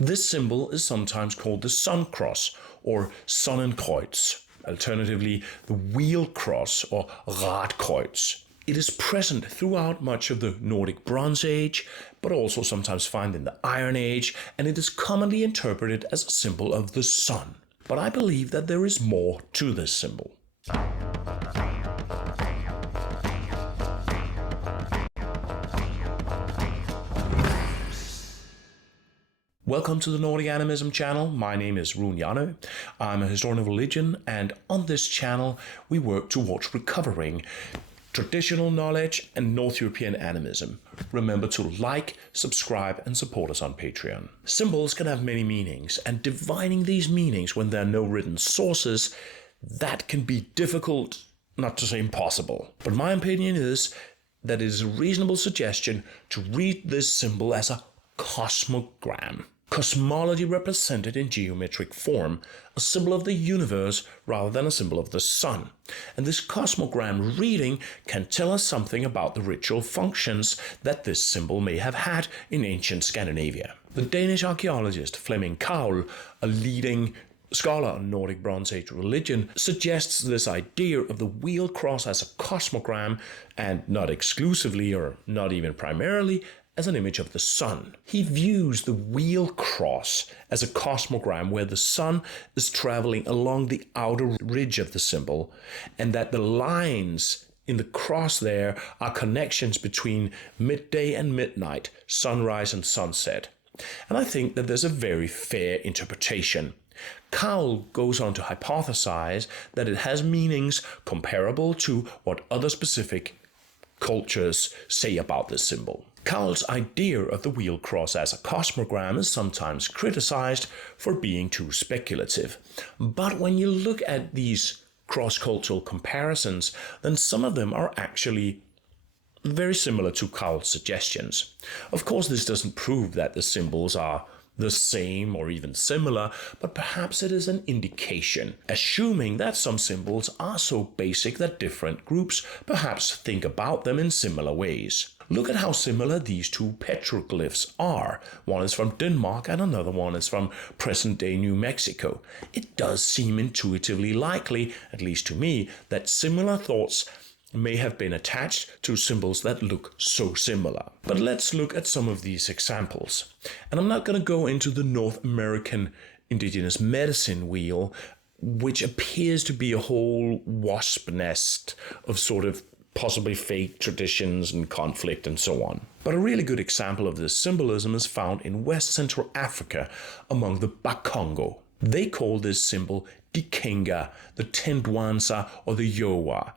This symbol is sometimes called the sun cross or Sonnenkreuz, alternatively the wheel cross or Radkreuz. It is present throughout much of the Nordic Bronze Age, but also sometimes found in the Iron Age, and it is commonly interpreted as a symbol of the sun. But I believe that there is more to this symbol. Welcome to the Nordic Animism channel. My name is Rune Hjarnø. I'm a historian of religion, and on this channel we work towards recovering traditional knowledge and North European animism. Remember to like, subscribe, and support us on Patreon. Symbols can have many meanings, and divining these meanings when there are no written sources, that can be difficult, not to say impossible. But my opinion is that it is a reasonable suggestion to read this symbol as a cosmogram. Cosmology represented in geometric form, a symbol of the universe rather than a symbol of the sun. And this cosmogram reading can tell us something about the ritual functions that this symbol may have had in ancient Scandinavia. The Danish archaeologist Flemming Kaul, a leading scholar on Nordic Bronze Age religion, suggests this idea of the wheel cross as a cosmogram, and not exclusively or not even primarily as an image of the sun. He views the wheel cross as a cosmogram where the sun is traveling along the outer ridge of the symbol, and that the lines in the cross there are connections between midday and midnight, sunrise and sunset. And I think that there's a very fair interpretation. Kaul goes on to hypothesize that it has meanings comparable to what other specific cultures say about this symbol. Kaul's idea of the wheel cross as a cosmogram is sometimes criticized for being too speculative. But when you look at these cross-cultural comparisons, then some of them are actually very similar to Kaul's suggestions. Of course, this doesn't prove that the symbols are the same or even similar, but perhaps it is an indication, assuming that some symbols are so basic that different groups perhaps think about them in similar ways. Look at how similar these two petroglyphs are. One is from Denmark and another one is from present-day New Mexico. It does seem intuitively likely, at least to me, that similar thoughts may have been attached to symbols that look so similar. But let's look at some of these examples. And I'm not going to go into the North American indigenous medicine wheel, which appears to be a whole wasp nest of sort of possibly fake traditions and conflict and so on. But a really good example of this symbolism is found in West Central Africa among the Bakongo. They call this symbol Dikenga, the Tendwansa, or the Yowa.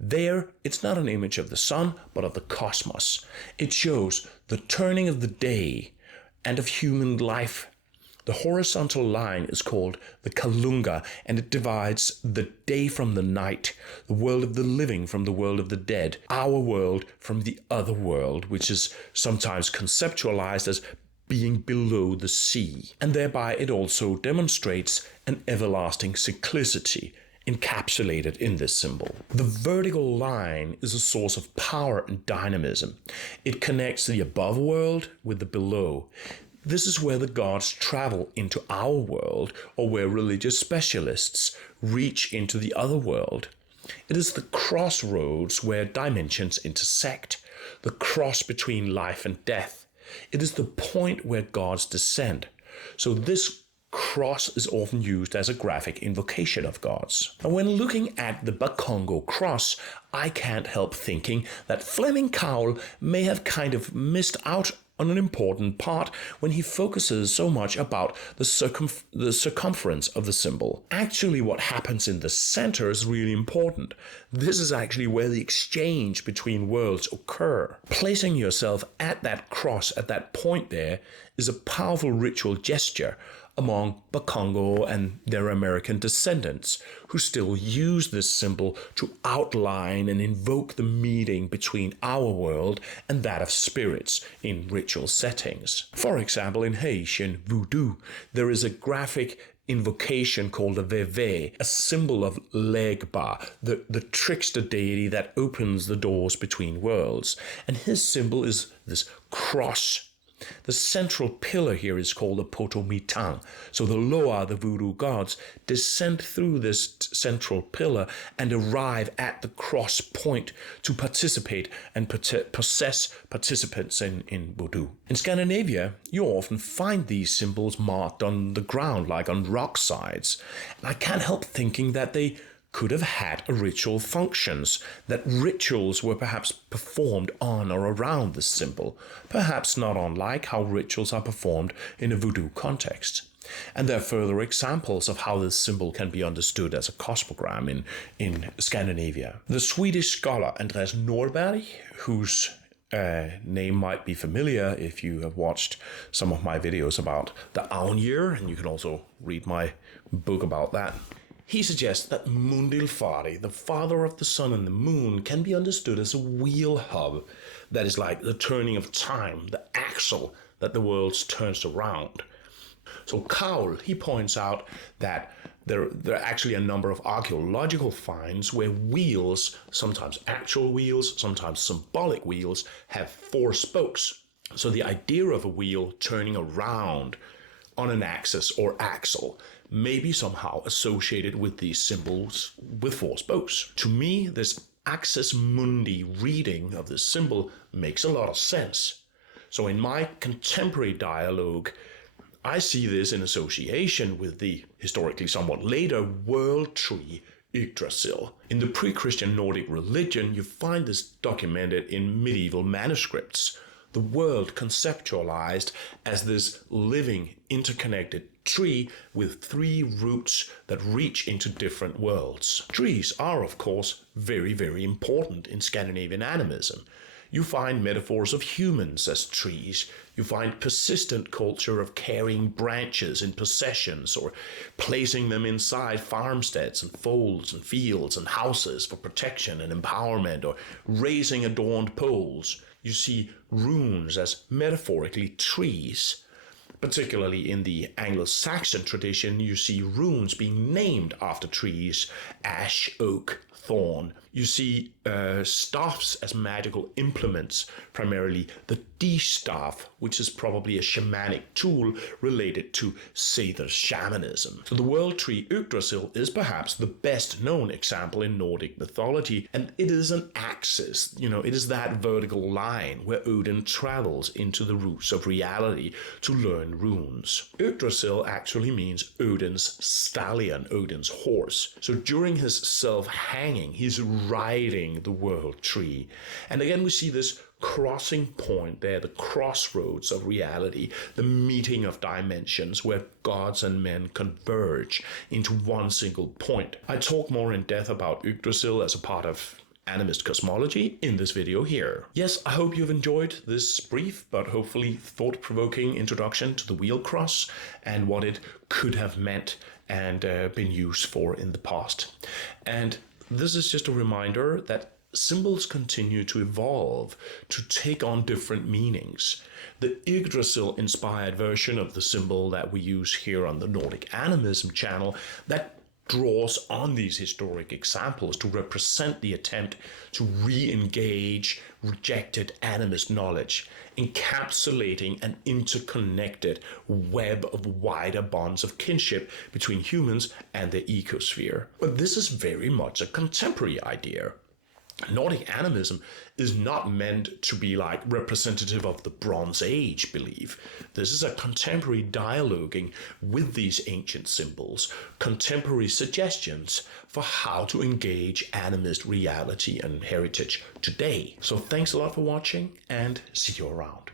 There, it's not an image of the sun, but of the cosmos. It shows the turning of the day and of human life. The horizontal line is called the Kalunga, and it divides the day from the night, the world of the living from the world of the dead, our world from the other world, which is sometimes conceptualized as being below the sea. And thereby it also demonstrates an everlasting cyclicity encapsulated in this symbol. The vertical line is a source of power and dynamism. It connects the above world with the below. This is where the gods travel into our world, or where religious specialists reach into the other world. It is the crossroads where dimensions intersect, the cross between life and death. It is the point where gods descend. So this cross is often used as a graphic invocation of gods. And when looking at the Bakongo cross, I can't help thinking that Flemming Kaul may have kind of missed out on an important part when he focuses so much about the circumference of the symbol. Actually, what happens in the center is really important. This is actually where the exchange between worlds occur. Placing yourself at that cross, at that point there, is a powerful ritual gesture among Bakongo and their American descendants, who still use this symbol to outline and invoke the meeting between our world and that of spirits in ritual settings. For example, in Haitian voodoo, there is a graphic invocation called a veve, a symbol of Legba, the trickster deity that opens the doors between worlds. And his symbol is this cross. The central pillar here is called the potomitan. So the loa, the voodoo gods, descend through this central pillar and arrive at the cross point to participate and possess participants in voodoo. In Scandinavia, you often find these symbols marked on the ground, like on rock sides. And I can't help thinking that they could have had a ritual functions, that rituals were perhaps performed on or around this symbol, perhaps not unlike how rituals are performed in a voodoo context. And there are further examples of how this symbol can be understood as a cosmogram in Scandinavia. The Swedish scholar Andreas Norberg, whose name might be familiar if you have watched some of my videos about the Aun year, and you can also read my book about that. He suggests that Mundilfari, the father of the sun and the moon, can be understood as a wheel hub that is like the turning of time, the axle that the world turns around. So Kaul, he points out that there are actually a number of archaeological finds where wheels, sometimes actual wheels, sometimes symbolic wheels, have 4 spokes. So the idea of a wheel turning around on an axis or axle may be somehow associated with these symbols with 4 spokes. To me, this axis mundi reading of this symbol makes a lot of sense. So in my contemporary dialogue, I see this in association with the historically somewhat later world tree Yggdrasil. In the pre-Christian Nordic religion, you find this documented in medieval manuscripts. The world conceptualized as this living, interconnected tree with 3 roots that reach into different worlds. Trees are, of course, very, very important in Scandinavian animism. You find metaphors of humans as trees. You find persistent culture of carrying branches in processions or placing them inside farmsteads and folds and fields and houses for protection and empowerment, or raising adorned poles. You see runes as metaphorically trees. Particularly in the Anglo-Saxon tradition, you see runes being named after trees: ash, oak, thorn. You see staffs as magical implements, primarily the distaff, which is probably a shamanic tool related to Sather shamanism. So the world tree Yggdrasil is perhaps the best known example in Nordic mythology, and it is an axis. It is that vertical line where Odin travels into the roots of reality to learn runes. Yggdrasil actually means Odin's stallion, Odin's horse. So during his self-hanging, he's riding the world tree. And again, we see this crossing point there, the crossroads of reality, the meeting of dimensions where gods and men converge into one single point. I talk more in depth about Yggdrasil as a part of animist cosmology in this video here. Yes, I hope you've enjoyed this brief but hopefully thought-provoking introduction to the wheel cross and what it could have meant and been used for in the past. And this is just a reminder that symbols continue to evolve, to take on different meanings. The Yggdrasil-inspired version of the symbol that we use here on the Nordic Animism channel, that draws on these historic examples to represent the attempt to re-engage rejected animist knowledge, encapsulating an interconnected web of wider bonds of kinship between humans and the ecosphere. But this is very much a contemporary idea. Nordic animism is not meant to be like representative of the Bronze Age belief. This is a contemporary dialoguing with these ancient symbols, contemporary suggestions for how to engage animist reality and heritage today. So thanks a lot for watching, and see you around.